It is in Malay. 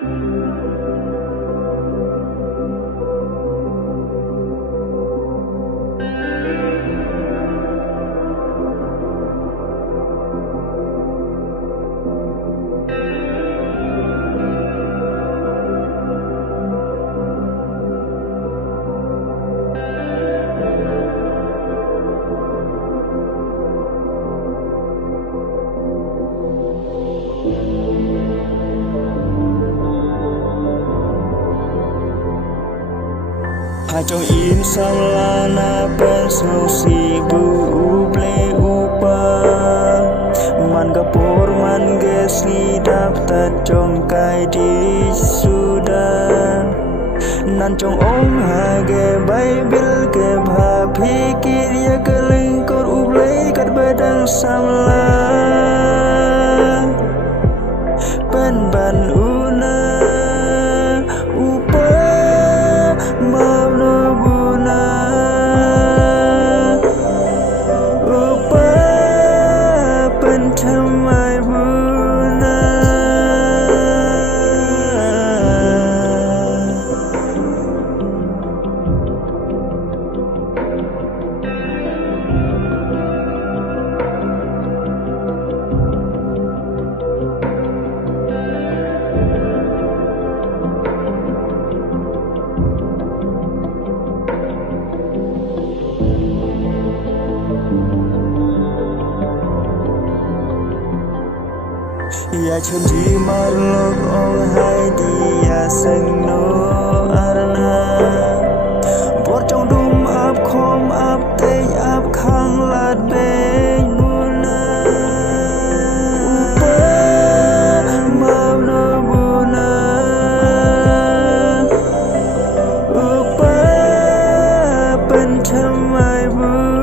Hai trong im sam la na pen so si bu ble upa man gapur man ge si dap ta trong kai di sudah nan trong om ha ge bai bil ke bha phikir ya keling kor uble kat badang sam la pen ban una upa ya chum ji marlok ong hai dia sang no arna bor trong dum ap khom ap te ap khang lat be muna upa mau no buna upa pen tham mai bu